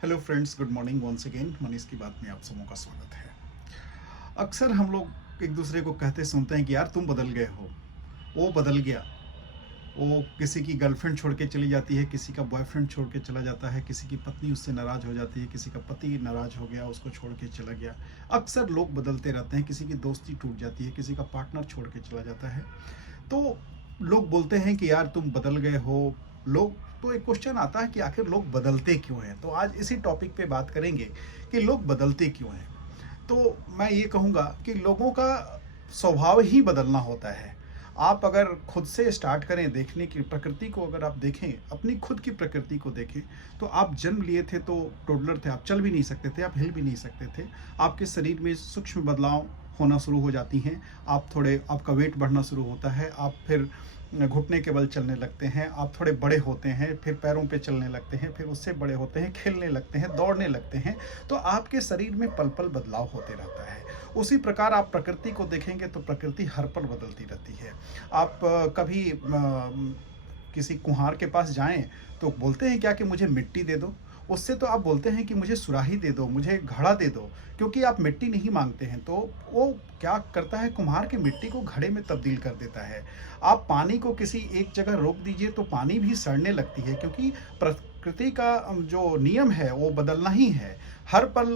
Hello friends, good morning once again. Manish की बात में आप सबों का स्वागत है। अक्सर हम लोग एक दूसरे को कहते सुनते हैं कि यार तुम बदल गए हो, वो बदल गया। वो किसी की गर्लफ्रेंड छोड़ के चली जाती है, किसी का बॉयफ्रेंड छोड़ के चला जाता है, किसी की पत्नी उससे नाराज़ हो जाती है, किसी का पति नाराज़ हो गया, उसको छोड़ के चला गया। अक्सर लोग बदलते रहते हैं, किसी की दोस्ती टूट जाती है, किसी का पार्टनर छोड़ के चला जाता है। तो लोग बोलते हैं कि यार तुम बदल गए हो। लोग तो एक क्वेश्चन आता है कि आखिर लोग बदलते क्यों हैं। तो आज इसी टॉपिक पे बात करेंगे कि लोग बदलते क्यों हैं। तो मैं ये कहूँगा कि लोगों का स्वभाव ही बदलना होता है। आप अगर खुद से स्टार्ट करें देखने की प्रकृति को, अगर आप देखें अपनी खुद की प्रकृति को देखें, तो आप जन्म लिए थे तो टोडलर थे, आप चल भी नहीं सकते थे, आप हिल भी नहीं सकते थे। आपके शरीर में सूक्ष्म बदलाव होना शुरू हो जाती हैं। आपका वेट बढ़ना शुरू होता है, आप फिर घुटने के बल चलने लगते हैं, आप थोड़े बड़े होते हैं, फिर पैरों पे चलने लगते हैं, फिर उससे बड़े होते हैं, खेलने लगते हैं, दौड़ने लगते हैं। तो आपके शरीर में पल पल बदलाव होते रहता है। उसी प्रकार आप प्रकृति को देखेंगे तो प्रकृति हर पल बदलती रहती है। आप कभी किसी कुम्हार के पास जाएं तो बोलते हैं क्या कि मुझे मिट्टी दे दो। उससे तो आप बोलते हैं कि मुझे सुराही दे दो, मुझे घड़ा दे दो, क्योंकि आप मिट्टी नहीं मांगते हैं। तो वो क्या करता है, कुम्हार की मिट्टी को घड़े में तब्दील कर देता है। आप पानी को किसी एक जगह रोक दीजिए तो पानी भी सड़ने लगती है, क्योंकि प्रकृति का जो नियम है वो बदलना ही है। हर पल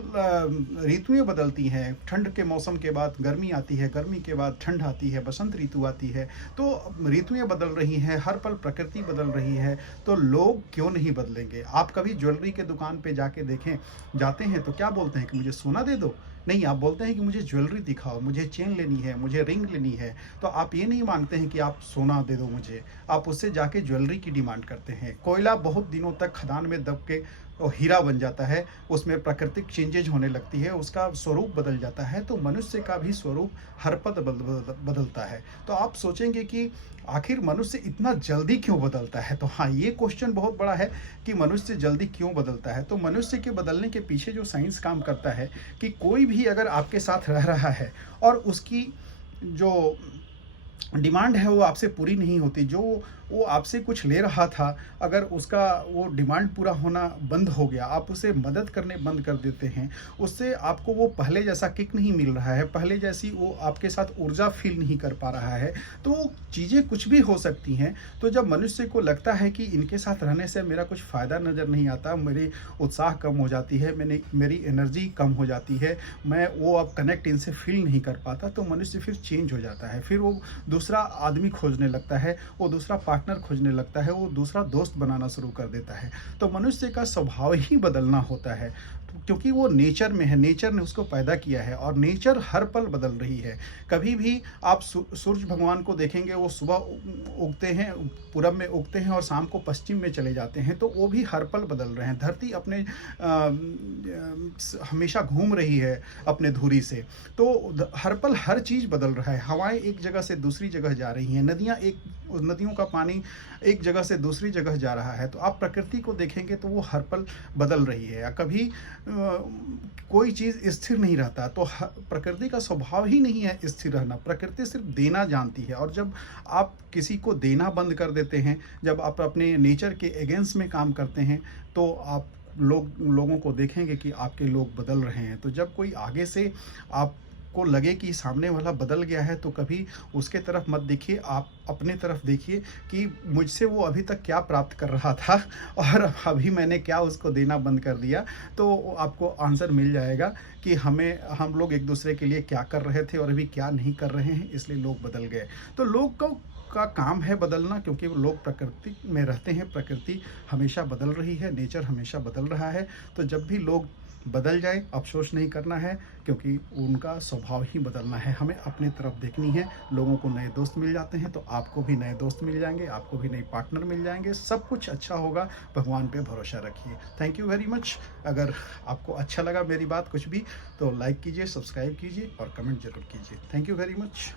ऋतुएं बदलती हैं। ठंड के मौसम के बाद गर्मी आती है, गर्मी के बाद ठंड आती है, बसंत ऋतु आती है। तो ऋतुएं बदल रही हैं, हर पल प्रकृति बदल रही है। तो लोग क्यों नहीं बदलेंगे। आप कभी ज्वेलरी के दुकान पे जाते हैं तो क्या बोलते हैं कि मुझे सोना दे दो। नहीं, आप बोलते हैं कि मुझे ज्वेलरी दिखाओ, मुझे चेन लेनी है, मुझे रिंग लेनी है। तो आप ये नहीं मांगते हैं कि आप सोना दे दो मुझे, आप उससे जाके ज्वेलरी की डिमांड करते हैं। कोयला बहुत दिनों तक खदान में दब के वो हीरा बन जाता है, उसमें प्राकृतिक चेंजेज होने लगती है, उसका स्वरूप बदल जाता है। तो मनुष्य का भी स्वरूप हर पल बदलता है। तो आप सोचेंगे कि आखिर मनुष्य इतना जल्दी क्यों बदलता है। तो हाँ, ये क्वेश्चन बहुत बड़ा है कि मनुष्य जल्दी क्यों बदलता है। तो मनुष्य के बदलने के पीछे जो साइंस काम करता है कि कोई भी अगर आपके साथ रह रहा है और उसकी जो डिमांड है वो आपसे पूरी नहीं होती, जो वो आपसे कुछ ले रहा था, अगर उसका वो डिमांड पूरा होना बंद हो गया, आप उसे मदद करने बंद कर देते हैं, उससे आपको वो पहले जैसा किक नहीं मिल रहा है, पहले जैसी वो आपके साथ ऊर्जा फील नहीं कर पा रहा है। तो चीज़ें कुछ भी हो सकती हैं। तो जब मनुष्य को लगता है कि इनके साथ रहने से मेरा कुछ फ़ायदा नज़र नहीं आता, मेरी उत्साह कम हो जाती है, मेरी एनर्जी कम हो जाती है, मैं वो अब कनेक्ट इनसे फील नहीं कर पाता, तो मनुष्य फिर चेंज हो जाता है। फिर वो दूसरा आदमी खोजने लगता है, वो दूसरा पार्टनर खोजने लगता है, वो दूसरा दोस्त बनाना शुरू कर देता है। तो मनुष्य का स्वभाव ही बदलना होता है, क्योंकि वो नेचर में है, नेचर ने उसको पैदा किया है और नेचर हर पल बदल रही है। कभी भी आप सूरज भगवान को देखेंगे, वो सुबह उगते हैं, पूरब में उगते हैं और शाम को पश्चिम में चले जाते हैं। तो वो भी हर पल बदल रहे हैं। धरती अपने हमेशा घूम रही है अपने धुरी से। तो हर पल हर चीज़ बदल रहा है। हवाएं एक जगह से दूसरी जगह जा रही हैं, नदियों का पानी एक जगह से दूसरी जगह जा रहा है। तो आप प्रकृति को देखेंगे तो वो हर पल बदल रही है। या कभी कोई चीज़ स्थिर नहीं रहता। तो प्रकृति का स्वभाव ही नहीं है स्थिर रहना। प्रकृति सिर्फ देना जानती है, और जब आप किसी को देना बंद कर देते हैं, जब आप अपने नेचर के अगेंस्ट में काम करते हैं, तो आप लोगों को देखेंगे कि आपके लोग बदल रहे हैं। तो जब कोई आगे से आपको लगे कि सामने वाला बदल गया है, तो कभी उसके तरफ मत देखिए, आप अपने तरफ देखिए कि मुझसे वो अभी तक क्या प्राप्त कर रहा था और अभी मैंने क्या उसको देना बंद कर दिया। तो आपको आंसर मिल जाएगा कि हम लोग एक दूसरे के लिए क्या कर रहे थे और अभी क्या नहीं कर रहे हैं, इसलिए लोग बदल गए। तो लोग का काम है बदलना, क्योंकि वो लोग प्रकृति में रहते हैं। प्रकृति हमेशा बदल रही है, नेचर हमेशा बदल रहा है। तो जब भी लोग बदल जाए, अफसोस नहीं करना है, क्योंकि उनका स्वभाव ही बदलना है। हमें अपनी तरफ देखनी है। लोगों को नए दोस्त मिल जाते हैं तो आपको भी नए दोस्त मिल जाएंगे, आपको भी नए पार्टनर मिल जाएंगे, सब कुछ अच्छा होगा। भगवान पे भरोसा रखिए। Thank you very much. अगर आपको अच्छा लगा मेरी बात कुछ भी, तो लाइक कीजिए, सब्सक्राइब कीजिए और कमेंट जरूर कीजिए। Thank you very much.